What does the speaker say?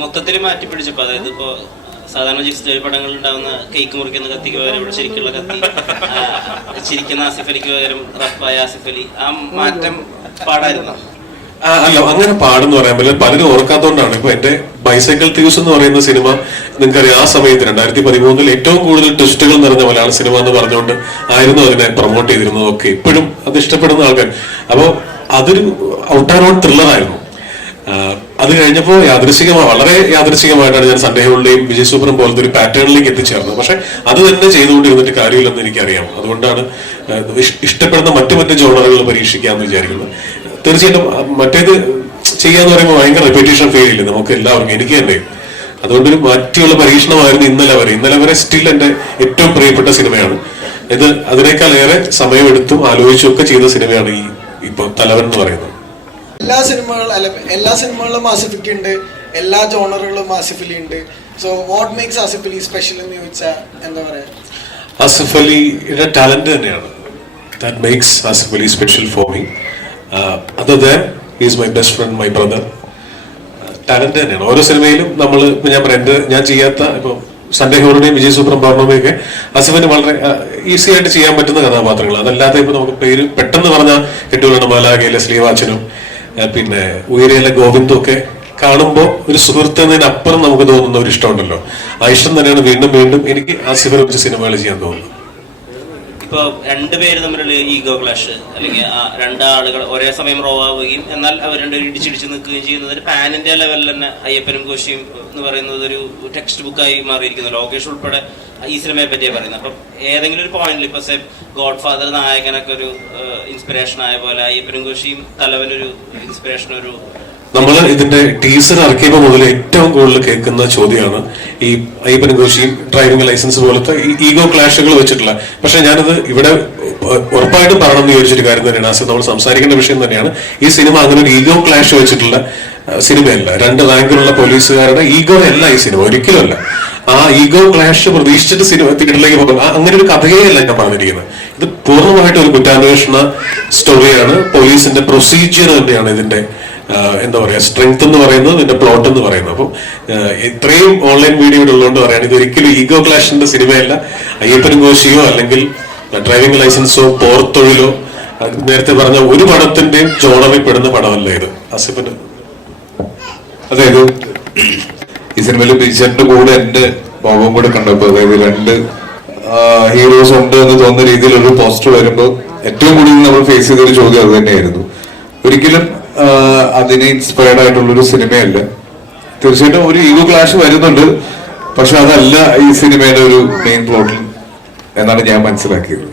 മൊത്തത്തിൽ മാറ്റി പിടിച്ചപ്പോ, അതായത് ഇപ്പോ സാധാരണ ജിക്സ് പടങ്ങളിൽ ഉണ്ടാവുന്ന കേക്ക് മുറിക്കുന്ന കത്തിക്ക് പകരം ഇവിടെ ശരിക്കുള്ള കത്തി, ചിരിക്കുന്ന ആസിഫ് അലിക്ക് പകരം റഫായ ആസിഫ് അലി, ആ മാറ്റം പാടായിരുന്നു. അല്ല, അങ്ങനെ പാടെന്ന് പറയാൻ പറ്റില്ല. പലരും ഓർക്കാത്തതുകൊണ്ടാണ്. ഇപ്പൊ എന്റെ ബൈസൈക്കിൾ തീവ്സ് എന്ന് പറയുന്ന സിനിമ നിങ്ങൾക്കറിയാം, ആ സമയത്ത് 2013 ഏറ്റവും കൂടുതൽ ട്വിസ്റ്റുകൾ നിറഞ്ഞ മലയാള സിനിമ എന്ന് പറഞ്ഞുകൊണ്ട് ആയിരുന്നു അതിനെ പ്രൊമോട്ട് ചെയ്തിരുന്നത്. ഒക്കെ ഇപ്പോഴും അത് ഇഷ്ടപ്പെടുന്ന ആൾക്കാർ. അപ്പോൾ അതൊരു ഔട്ട് ആൻഡ് ഔട്ട് ത്രില്ലറായിരുന്നു. അത് കഴിഞ്ഞപ്പോൾ വളരെ യാദൃശികമായിട്ടാണ് ഞാൻ സൺഡേ ഹോളിഡേയും വിജയ് സൂപ്പറും പോലത്തെ ഒരു പാറ്റേണിലേക്ക് എത്തിച്ചേർന്നത്. പക്ഷെ അത് തന്നെ ചെയ്തുകൊണ്ടിരുന്നിട്ട് കാര്യമില്ലെന്ന് എനിക്കറിയാം. അതുകൊണ്ടാണ് ഇഷ്ടപ്പെടുന്ന മറ്റു ജോണറുകൾ പരീക്ഷിക്കാമെന്ന് വിചാരിക്കുന്നത്. തീർച്ചയായിട്ടും മറ്റേത് ചെയ്യാന്ന് പറയുമ്പോൾ ഭയങ്കര റെപ്യൂട്ടേഷൻ ഫെയിൽ ഇല്ല നമുക്ക് എല്ലാവർക്കും, എനിക്ക് തന്നെ. അതുകൊണ്ടൊരു മാറ്റിയുള്ള പരീക്ഷണമായിരുന്നു ഇന്നലെ വരെ സ്റ്റിൽ എന്റെ ഏറ്റവും പ്രിയപ്പെട്ട സിനിമയാണ് ഇത്. അതിനേക്കാൾ ഏറെ സമയമെടുത്തും ആലോചിച്ചും ഒക്കെ ചെയ്ത സിനിമയാണ് ഈ ഇപ്പൊ തലവൻ എന്ന് പറയുന്നത്. എല്ലാ സിനിമകളിലും ആസിഫ് അലി ഉണ്ട്, എല്ലാ ജോണറുകളും ആസിഫ് അലി ഉണ്ട്. So what makes Asif Ali special എന്ന് ചോദിച്ചാൽ എന്താ പറയാ? ആസിഫ് അലിയുടെ ടാലന്റ് തന്നെയാണ്. That makes Asif Ali special for me. Other than he is my best friend, my brother. Talent തന്നെയാണ്. ഓരോ സിനിമയിലും നമ്മൾ ഞാൻ ചെയ്യാത്ത ഇപ്പൊ സൺഡേ ഹോളിഡേയും വിജയ് സൂപ്പറും പൗർണമിയൊക്കെ ആസിഫിന് വളരെ ഈസി ആയിട്ട് ചെയ്യാൻ പറ്റുന്ന കഥാപാത്രങ്ങൾ. അതല്ലാതെ ഇപ്പൊ നമുക്ക് പേര് പെട്ടെന്ന് പറഞ്ഞ കെട്ടുകളുണ്ട്. മാലാഖയിലെ ശ്രീവാച്ചനും പിന്നെ ഉയരയിലെ ഗോവിന്ദും ഒക്കെ കാണുമ്പോൾ ഒരു സുഹൃത്ത് എന്നതിനപ്പുറം നമുക്ക് തോന്നുന്ന ഒരു ഇഷ്ടമുണ്ടല്ലോ. ആ ഇഷ്ടം തന്നെയാണ് വീണ്ടും വീണ്ടും എനിക്ക് ആസിഫിനെ കുറിച്ച് സിനിമകൾ ചെയ്യാൻ തോന്നുന്നത്. ഇപ്പൊ രണ്ടുപേര് തമ്മിലുള്ള ഈഗോ ക്ലാഷ്, അല്ലെങ്കിൽ രണ്ടാളുകൾ ഒരേ സമയം റോ ആവുകയും എന്നാൽ അവർ രണ്ടുപേരും ഇടിച്ചിടിച്ച് നിൽക്കുകയും ചെയ്യുന്നത് പാൻ ഇന്ത്യ ലെവലിൽ തന്നെ അയ്യപ്പനും കോശിയും എന്ന് പറയുന്നത് ഒരു ടെക്സ്റ്റ് ബുക്കായി മാറിയിരിക്കുന്നു. ലോകേഷ് ഉൾപ്പെടെ ഈ സിനിമയെ പറ്റിയാണ് പറയുന്നത്. അപ്പം ഏതെങ്കിലും ഒരു പോയിന്റിൽ ഇപ്പൊ ഗോഡ് ഫാദർ നായകനൊക്കെ ഒരു ഇൻസ്പിറേഷൻ ആയ പോലെ അയ്യപ്പനും കോശിയും തലവനൊരു ഇൻസ്പിറേഷൻ, ഒരു നമ്മൾ ഇതിന്റെ ടീസർ ഇറക്കിയപ്പോൾ മുതൽ ഏറ്റവും കൂടുതൽ കേൾക്കുന്ന ചോദ്യമാണ് ഈ അയ്യപ്പനും കോശിയും ഡ്രൈവിംഗ് ലൈസൻസ് പോലത്തെ ഈഗോ ക്ലാഷുകൾ വെച്ചിട്ടുള്ള. പക്ഷെ ഞാനത് ഇവിടെ ഉറപ്പായിട്ടും പറയണമെന്ന് ചോദിച്ചൊരു കാര്യം തന്നെയാണ്. ആസിഫ്, നമ്മൾ സംസാരിക്കേണ്ട വിഷയം തന്നെയാണ്. ഈ സിനിമ അങ്ങനെ ഒരു ഈഗോ ക്ലാഷ് വെച്ചിട്ടുള്ള സിനിമയല്ല. രണ്ട് റാങ്കിലുള്ള പോലീസുകാരുടെ ഈഗോ അല്ല ഈ സിനിമ, ഒരിക്കലും അല്ല. ആ ഈഗോ ക്ലാഷ് പ്രതീക്ഷിച്ചിട്ട് സിനിമ തിയേറ്ററിലേക്ക് പോകും. അങ്ങനെ ഒരു കഥയേ അല്ല ഞാൻ പറഞ്ഞിരിക്കുന്നത്. ഇത് പൂർണ്ണമായിട്ട് ഒരു കുറ്റാന്വേഷണ സ്റ്റോറിയാണ്. പോലീസിന്റെ പ്രൊസീജിയർ തന്നെയാണ് ഇതിന്റെ എന്താ പറയാ സ്ട്രെങ്ത് എന്ന് പറയുന്നത്, ഇതിന്റെ പ്ലോട്ട് എന്ന് പറയുന്നത്. അപ്പം ഇത്രയും ഓൺലൈൻ വീഡിയോ ഉള്ളതുകൊണ്ട് പറയാണ് ഇത് ഒരിക്കലും ഈഗോ ക്ലാഷിന്റെ സിനിമയല്ല. അയ്യപ്പനും കോശിയോ അല്ലെങ്കിൽ ഡ്രൈവിംഗ് ലൈസൻസോ പോർത്തൊഴിലോ നേരത്തെ പറഞ്ഞ ഒരു പടത്തിന്റെയും ജോണറിൽ പെടുന്ന പടമല്ല ഇത്. ആസിഫിന് അതായത് ഈ സിനിമയിൽ ബിജന്റെ കൂടെ എന്റെ ഭാവം കൂടെ കണ്ടപ്പോ, അതായത് രണ്ട് ഹീറോസ് ഉണ്ട് എന്ന് തോന്നുന്ന രീതിയിൽ ഒരു പോസ്റ്റർ വരുമ്പോൾ ഏറ്റവും കൂടുതൽ നമ്മൾ ഫേസ് ചെയ്തൊരു ചോദ്യം അത് തന്നെയായിരുന്നു. ഒരിക്കലും അതിനെ ഇൻസ്പയർഡ് ആയിട്ടുള്ളൊരു സിനിമയല്ല. തീർച്ചയായിട്ടും ഒരു ഈഗോ ക്ലാഷ് വരുന്നുണ്ട്, പക്ഷെ അതല്ല ഈ സിനിമയുടെ ഒരു മെയിൻ പ്ലോട്ടിൽ എന്നാണ് ഞാൻ മനസ്സിലാക്കിയത്.